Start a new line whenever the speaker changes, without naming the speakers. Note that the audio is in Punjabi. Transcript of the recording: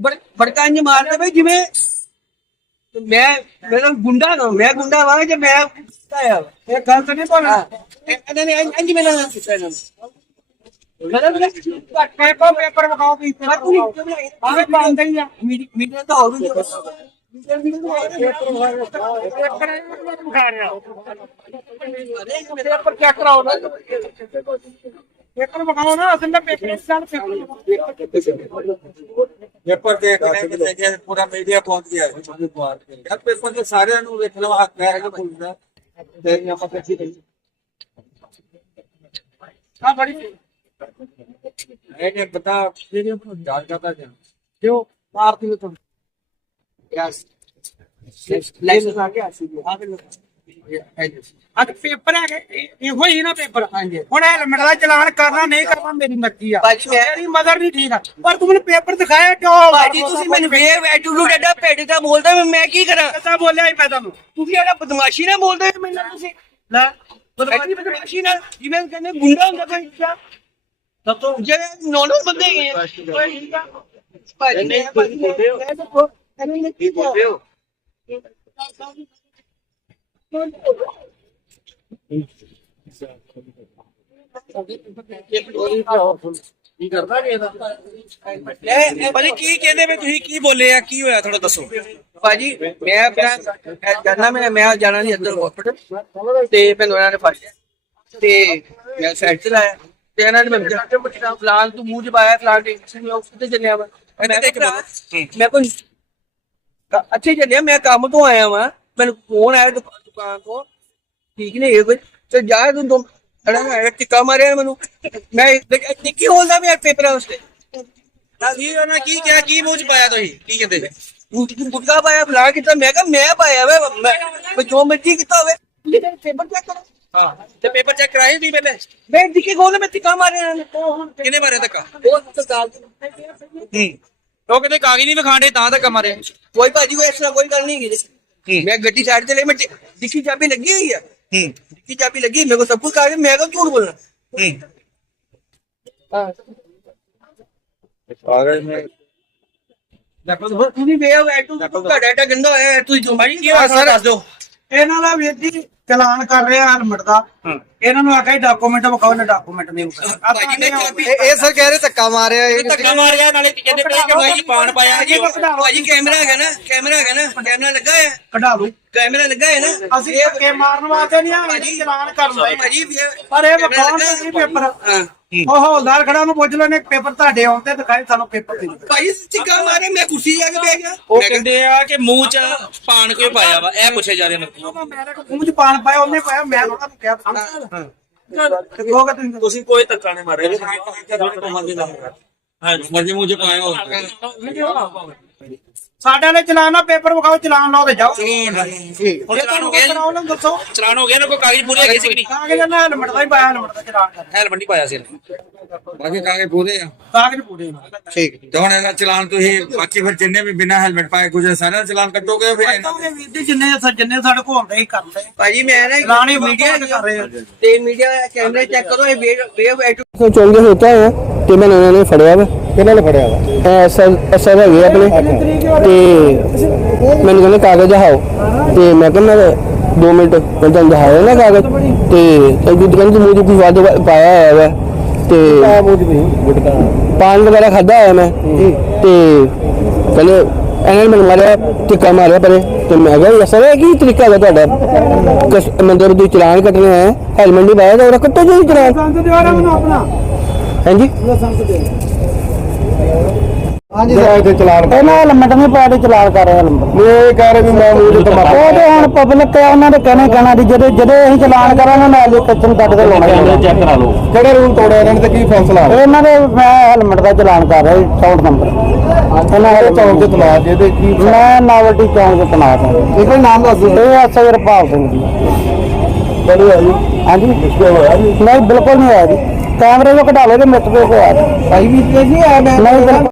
ਬੜਕਾ ਇੰਜ ਮਾਰਦਾ ਬਈ ਜਿਵੇਂ ਮੈਂ ਮੇਰਾ ਗੁੰਡਾ ਨਾ ਮੈਂ ਗੁੰਡਾ ਵਾਂ ਜੇ ਮੈਂ ਆਇਆ ਇਹ ਗੱਲ ਤਾਂ ਨਹੀਂ ਪਾਣਾ ਇਹਨਾਂ ਨੇ ਇੰਜ ਮੇਰਾ ਨਾਮ ਕੀਤਾ ਇਹਨਾਂ ਮੇਰਾ ਪੇਪਰ ਪੇਪਰ ਵਿਖਾਓ। ਵੀ ਆਵੇ ਪਾਉਂਦੇ ਹੀ ਆ। ਮੀਡੀਆ ਤਾਂ ਹੋਰ ਵੀ ਪੇਪਰ ਚੈੱਕ ਕਰਾਓ ਨਾ। ਪੇਪਰ ਵਿਖਾਓ ਨਾ ਅਸਲ ਵਿੱਚ ਪੇਪਰ ਇਸ ਸਾਲ ਪੇਪਰ
ਪੇਪਰ ਦੇ ਕਨੇ ਤੇ ਕਿ ਪੂਰਾ ਮੀਡੀਆ ਪਹੁੰਚ ਗਿਆ। ਹੈ। ਪੇਪਰ ਦੇ ਸਾਰਿਆਂ ਨੂੰ ਵੇਖ ਲਵਾ ਹੱਕ ਹੈ ਕਿ ਪੁੱਛਦਾ ਤੇ ਇਹਨਾਂ ਪਤਾ ਕੀ ਨਹੀਂ
ਆ ਬੜੀ
ਇਹ ਬਤਾ ਜਿਹੜੇ ਜਾਣ ਕਰਦਾ ਜਾਂ
ਕਿਉਂ? ਭਾਰਤੀ ਵਿੱਚ ਯਸ ਲਾਇਸੈਂਸ ਆ ਗਿਆ ਸੀ ਆ ਅੱਜ ਪੇਪਰ ਹੈ ਇਹੋ ਹੀ ਨਾ ਪੇਪਰ। ਹਾਂਜੀ। ਹੁਣ ਹੈਲਮਟ ਦਾ ਚਲਾਨ ਕਰਨਾ ਨਹੀਂ ਕਰਨਾ ਮੇਰੀ ਮਰਜ਼ੀ ਆ।
ਭਾਜੀ, ਮੈਂ-
ਮੇਰੀ ਮਦਰ ਨਹੀਂ ਠੀਕ ਆ। ਪਰ ਤੂੰ ਮੈਨੂੰ ਪੇਪਰ ਦਿਖਾਇਆ ਕਿਉਂ?
ਭਾਜੀ ਤੁਸੀਂ ਮੈਨੂੰ ਵੇਵ ਐਟੀਟਿਊਡ ਐਡਾ ਭੇਡ ਦਾ ਬੋਲਦਾ ਮੈਂ- ਮੈਂ ਕੀ ਕਰਾਂ?
ਕਿੱਦਾਂ ਬੋਲਿਆ ਹੀ ਮੈਂ ਤੁਹਾਨੂੰ?
ਤੁਸੀਂ ਐਡਾ ਬਦਮਾਸ਼ੀ ਨਾਲ ਬੋਲਦੇ ਹੋ ਮੈਨੂੰ ਤੁਸੀਂ।
ਲੈ ਬਦਮਾਸ਼ੀ ਬਦਮਾਸ਼ੀ ਨਾਲ ਜਿਵੇਂ ਕਹਿੰਦੇ ਗੁੰਡਾ ਹੁੰਦਾ ਕੋਈ
ਤੋਂ ਜਿਹੜੇ ਨੋਰਮਲ ਬੰਦੇ ਹੈਗੇ ਆ। ਭਾਜੀ
ਨਹੀਂ
ਮੈਂ
ਤੁਸੀਂ ਬੋਲਦੇ ਹੋ। ਇਹਨਾਂ ਕੀ ਬੋਲਦੇ ਹੋ।
ਕੀ ਕਰਦਾ ਕਿ ਇਹਦਾ
ਭਾਜੀ ਕੀ ਕਹਿੰਦੇ ਵੇ ਤੁਸੀਂ ਕੀ ਬੋਲੇ ਆ? ਕੀ ਹੋਇਆ? ਥੋੜਾ ਦੱਸੋ।
ਭਾਜੀ ਮੈਂ ਆਪਣਾ ਜਾਣਾ ਮੈਂ ਮੈਂ ਜਾਣਾ ਸੀ ਅੰਦਰ ਹਸਪੀਟਲ ਤੇ ਮੈਨੂੰ ਇਹਨਾਂ ਨੇ ਫੜ ਲਿਆ। ਤੇ ਮੈਂ ਸਾਈਡ ਤੇ ਲਾਇਆ। ਤੇ ਇਹਨਾਂ ਨੇ ਮੈਨੂੰ ਜੱਟ ਬਟਾ ਫਲਾਨ ਤੂੰ ਮੂੰਹ ਚ ਪਾਇਆ ਫਲਾਨ ਤੇ ਮੈਂ ਉਸ ਤੇ ਚੱਲਿਆ ਵਾ। ਮੈਂ ਕੋਈ ਅੱਛੇ ਚੱਲਿਆ ਮੈਂ ਕੰਮ ਤੋਂ ਆਇਆ ਵਾਂ। ਮੈਨੂੰ ਫੋਨ ਆਇਆ ਦੁਕਾਨ ਤੋਂ ਠੀਕ ਨਹੀਂ ਇਹ ਕੋਈ। ਤੇ ਜਾ ਤੂੰ ਦੋ। ਅੜਾ ਮੈਂ ਟਿੱਕਾ ਮਾਰਿਆ ਮੈਨੂੰ। ਮੈਂ ਟਿੱਕੀ ਹੋਲਦਾ ਵੀ ਪੇਪਰ ਉਸ ਤੇ
ਕੀ ਉਹਨਾਂ ਕੀ ਕਿਹਾ ਕੀ ਮੂੰਹ ਚ ਪਾਇਆ ਤੁਸੀਂ? ਕੀ ਕਹਿੰਦੇ?
ਗੁੱਟਾ ਪਾਇਆ ਫਲਾ ਕੀਤਾ। ਮੈਂ ਕਿਹਾ ਮੈਂ ਪਾਇਆ ਵੇ। ਮੈਂ ਜੋ ਮਰਜ਼ੀ ਕੀਤਾ ਹੋਵੇ। ਪੇਪਰ ਚੈੱਕ ਕਰੋ।
ਹਾਂ ਤੇ ਪੇਪਰ ਚੈੱਕ ਕਰਾਏ ਤੁਸੀਂ ਪਹਿਲੇ?
ਮੈਂ ਦਿਖੇ ਗੋਲ ਮੈਂ ਟਿੱਕਾ ਮਾਰਿਆ ਨੇ
ਕਿਹਨੇ ਮਾਰਿਆ ਧੱਕਾ?
ਉਹ ਸਰਦਾਰ ਜੀ
ਹੂੰ। ਉਹ ਕਹਿੰਦੇ ਕਾਗਜ਼ ਨਹੀਂ ਵਿਖਾਣੇ ਤਾਂ ਧੱਕਾ ਮਾਰਿਆ।
ਕੋਈ ਭਾਜੀ ਕੋਈ ਐਸਾ ਕੋਈ ਗੱਲ ਨਹੀਂ ਹੈਗੀ। ਮੈਂ ਗੱਡੀ ਸਾਈਡ ਤੇ ਲੈ ਮੈਂ ਟਿ- ਡਿੱਕੀ ਚਾਬੀ ਲੱਗੀ ਹੋਈ ਆ।
ਹੂੰ।
ਡਿੱਕੀ ਚਾਬੀ ਲੱਗੀ ਮੇਰੇ ਕੋਲ ਸਭ ਕੁਝ ਕਾਗਜ਼ ਮੈਂ ਕਿਉਂ ਝੂਠ ਬੋਲਣਾ
ਹੂੰ।
ਕਾਗਜ਼ ਮੈਂ
ਦੇਖੋ। ਤੁਸੀਂ ਵੇ ਐਟੂ ਤੁਹਾਡਾ ਐਟਾ ਗੰਦਾ ਹੋਇਆ ਤੁਸੀਂ ਜੋ
ਭਾਜੀ ਕੀ ਸਰ ਦੱਸ ਦਿਓ।
ਇਹਨਾਂ ਦਾ ਵੀਰ ਜੀ ਚਲਾਨ ਕਰ ਰਿਹਾ ਹੈਲਮਟ ਦਾ। ਇਹਨਾਂ ਨੂੰ ਆਖਿਆ ਡਾਕੂਮੈਂਟ ਵਿਖਾਓ ਨਾ ਡਾਕੂਮੈਂਟ ਨਹੀਂ
ਨੇ ਚਾਬੀ
ਇਹ ਸਰ ਕਹਿ ਰਹੇ ਧੱਕਾ ਮਾਰਿਆ ਇਹ
ਧੱਕਾ ਮਾਰਿਆ ਨਾਲੇ ਕਹਿੰਦੇ ਪਏ ਕਿ ਭਾਈ ਪਾਣ ਪਾਇਆ ਜੀ
ਭਾਜੀ ਕੈਮਰਾ ਹੈਗਾ ਨਾ ਕੈਮਰਾ ਹੈਗਾ ਨਾ ਕੈਮਰਾ ਲੱਗਾ ਹੈ
ਕਢਾ ਲਓ।
ਕੈਮਰਾ ਲੱਗਾ ਹੈ ਨਾ।
ਅਸੀਂ ਧੱਕੇ ਮਾਰਨ ਵਾਸਤੇ ਨਹੀਂ ਆਏ ਜੀ ਚਲਾਨ ਕਰਨ ਲਈ
ਭਾਜੀ
ਪਰ ਇਹ ਵਿਖਾਉਣ ਨਹੀਂ ਪੇਪਰ।
ਹਾਂ।
ਉਹ ਹੌਲਦਾਰ ਖੜਾ ਨੂੰ ਪੁੱਛ ਲੈਣੇ ਪੇਪਰ ਤੁਹਾਡੇ ਆਉਣ ਤੇ ਦਿਖਾਏ ਸਾਨੂੰ ਪੇਪਰ ਦੇ
ਭਾਜੀ ਟਿੱਕਾ ਮਾਰੇ ਮੈਂ ਕੁਰਸੀ ਜਾ ਕੇ ਬਹਿ ਗਿਆ।
ਉਹ ਕਹਿੰਦੇ ਆ ਕਿ ਮੂੰਹ ਚ ਪਾਣ ਕਿਉਂ ਪਾਇਆ ਵਾ ਇਹ ਪੁੱਛਿਆ ਜਾ ਰਿਹਾ
ਮੇਰੇ ਕੋਲ ਮੂੰਹ ਚ ਪਾਣ ਪਾਇਆ ਉਹਨੇ ਪਾਇਆ ਮੈਂ ਥੋੜਾ ਨੂੰ ਕਿਹਾ ਹੋ। ਗਿਆ ਤੁਸੀਂ
ਤੁਸੀਂ ਕੋਈ ਧੱਕਾ ਨਹੀਂ ਮਾਰਿਆ। ਤੁਹਾਡੇ ਮਰਜ਼ੀ ਨਾਲ ਹਾਂ ਮਰਜ਼ੀ ਮੁਝੇ ਪਾਇਆ ਹੋ।
ਸਾਡੇ ਵਾਲੇ ਚਲਾਨ ਪੇਪਰ ਵਿਖਾਓ ਚਲਾਨ ਲਾਓ ਤੇ ਜਾਓ।
ਹੁਣ ਚਲਾਨ ਹੋ ਗਿਆ ਜੀ?
ਨੂੰ ਦੱਸੋ।
ਚਲਾਨ ਹੋ ਗਿਆ ਨਾ ਕੋਈ ਕਾਗਜ਼ ਪੂਰੇ ਹੈਗੇ ਸੀ ਕਿ ਨਹੀਂ?
ਕਾਗਜ਼ ਨਾ ਹੈਲਮਟ ਦਾ ਹੀ ਪਾਇਆ ਹੈਲਮਟ ਦਾ ਚਲਾਨ ਕਰ
ਹੈਲਮਟ ਨਹੀਂ ਪਾਇਆ ਸੀ ਇਹਨੇ।
ਬਾਕੀ ਕਾਗਜ਼ ਪੂਰੇ ਆ।
ਕਾਗਜ਼ ਪੂਰੇ ਨੇ
ਠੀਕ।
ਤੇ ਹੁਣ ਇਹਦਾ ਚਲਾਨ ਤੁਸੀਂ ਬਾਕੀ ਫਿਰ ਜਿੰਨੇ ਵੀ ਬਿਨਾ ਹੈਲਮਟ ਪਾਏ ਗੁਜਰ ਸਾਰਿਆਂ ਦਾ ਚਲਾਨ ਕੱਟੋਗੇ ਫਿਰ? ਇਹਨਾਂ
ਉਹਨੇ ਵੀਰ ਜੀ ਜਿੰਨੇ ਜਿੰਨੇ ਸਾਡੇ ਕੋਲ ਹੁੰਦੇ ਹੀ ਕਰਦੇ
ਭਾਜੀ ਮੈਂ ਨਾ
ਚਲਾਨ ਹੀ ਮੀਡੀਆ ਕਰ ਰਹੇ ਆ।
ਤੇ ਮੀਡੀਆ ਕੈਮਰੇ ਚੈੱਕ ਕਰੋ ਇਹ ਵੇਵ ਵੇਵ ਐਟੂ
ਤੋਂ ਚੁੰਗੇ ਹੋਤਾ ਹੈ ਤੇ ਮੈਨੂੰ ਉਹਨਾਂ ਨੇ ਫੜਿਆ ਵਾ। ਕਿਹਨਾਂ ਨੇ ਫੜਿਆ ਵਾ? ਐਸਾ ਐਸਾ ਹੈਗੇ ਆਪਣੇ। ਤੇ ਮੈਨੂੰ ਕਹਿੰਦੇ ਕਾਗਜ਼ ਦਿਖਾਓ। ਤੇ ਮੈਂ ਕਿਹਾ ਮੈਂ 2 ਮਿੰਟ ਮੈਂ ਤੁਹਾਨੂੰ ਦਿਖਾਇਆ ਨਾ ਕਾਗਜ਼। ਤੇ ਇਹ ਵੀ ਕਹਿੰਦੇ ਮੂੰਹ 'ਚ ਕੁਝ ਵਾਦ ਪਾਇਆ ਹੋਇਆ ਵਾ। ਤੇ ਪਾਨ ਵਗੈਰਾ ਖਾਦਾ ਹੋਇਆ ਮੈਂ। ਤੇ ਕਹਿੰਦੇ ਇਹਨਾਂ ਨੇ ਮੈਨੂੰ ਮਾਰਿਆ ਟਿੱਕਾ ਮਾਰਿਆ ਪਰੇ। ਤੇ ਮੈਂ ਕਿਹਾ ਅਸਰ ਹੈ ਕੀ ਤਰੀਕਾ ਹੈ ਤੁਹਾਡਾ? ਕਸ ਮੰਦਰ ਦੀ ਚਲਾਨ ਕੱਟਣੇ ਹੈ? ਹੈਲਮਟ ਨਹੀਂ ਪਾਇਆ ਤਾਂ ਉਹਦਾ ਕੱਟੋ ਜੀ ਚਲਾਨ।
ਆਪਣਾ।
ਹਾਂਜੀ
ਹਾਂਜੀ ਤੇ ਚਲਾਨ ਇਹਨਾਂ ਹੈਲਮਟ ਨਹੀਂ ਪਾਇਆ ਤੇ ਚਲਾਨ ਕਰ ਰਿਹਾ ਹੈਲਮਟ
ਇਹ ਕਹਿ ਰਹੇ ਵੀ ਮੈਂ ਮੂੰਹ ਤੇ
ਉਹ ਤੇ ਹੁਣ ਪਬਲਿਕ ਹੈ ਉਹਨਾਂ ਦੇ ਕਹਿਣੇ ਕਹਿਣਾ ਦੀ ਜਦੋਂ ਜਦੋਂ ਅਸੀਂ ਚਲਾਨ ਕਰਾਂਗੇ ਨਾਲ ਹੀ ਕੱਚਨ ਕੱਟ ਕੇ ਲਾਉਣਾ ਚੈੱਕ ਕਰਾ ਲਓ।
ਕਿਹੜੇ ਰੂਲ ਤੋੜਿਆ ਇਹਨਾਂ ਨੇ ਤੇ ਕੀ ਫੈਸਲਾ?
ਇਹਨਾਂ ਦੇ ਮੈਂ ਹੈਲਮਟ ਦਾ ਚਲਾਨ ਕਰ ਰਿਹਾ ਚੌਂਟ ਨੰਬਰ ਇਹਨਾਂ ਦੇ
ਚੌਂਕ ਤੇ ਤਲਾ ਦੇ ਤੇ ਕੀ
ਮੈਂ ਨਾਵਲਟੀ ਚੌਂਕ ਦੇ ਤਨਾਤ ਹਾਂ।
ਇਹ ਨਾਮ ਦੱਸ ਦਿਓ।
ਇਹ ਐਸਆਈ ਰਪਾਲ ਸਿੰਘ ਜੀ।
ਬੜੀ ਹੈ ਜੀ?
ਹਾਂਜੀ।
ਮੁਸ਼ਕਿਲ ਹੋਇਆ ਜੀ?
ਨਹੀਂ ਬਿਲਕੁਲ ਨਹੀਂ ਆਇਆ ਜੀ। ਕੈਮਰੇ ਤੋਂ ਕਢਾ ਲਓ ਤੇ ਮਿੱਟ ਕੇ ਹੋਇਆ
ਭਾਈ ਵੀ ਤੇ ਨਹੀਂ ਆਇਆ ਮੈਂ।
ਨਹੀਂ ਬਿਲਕੁਲ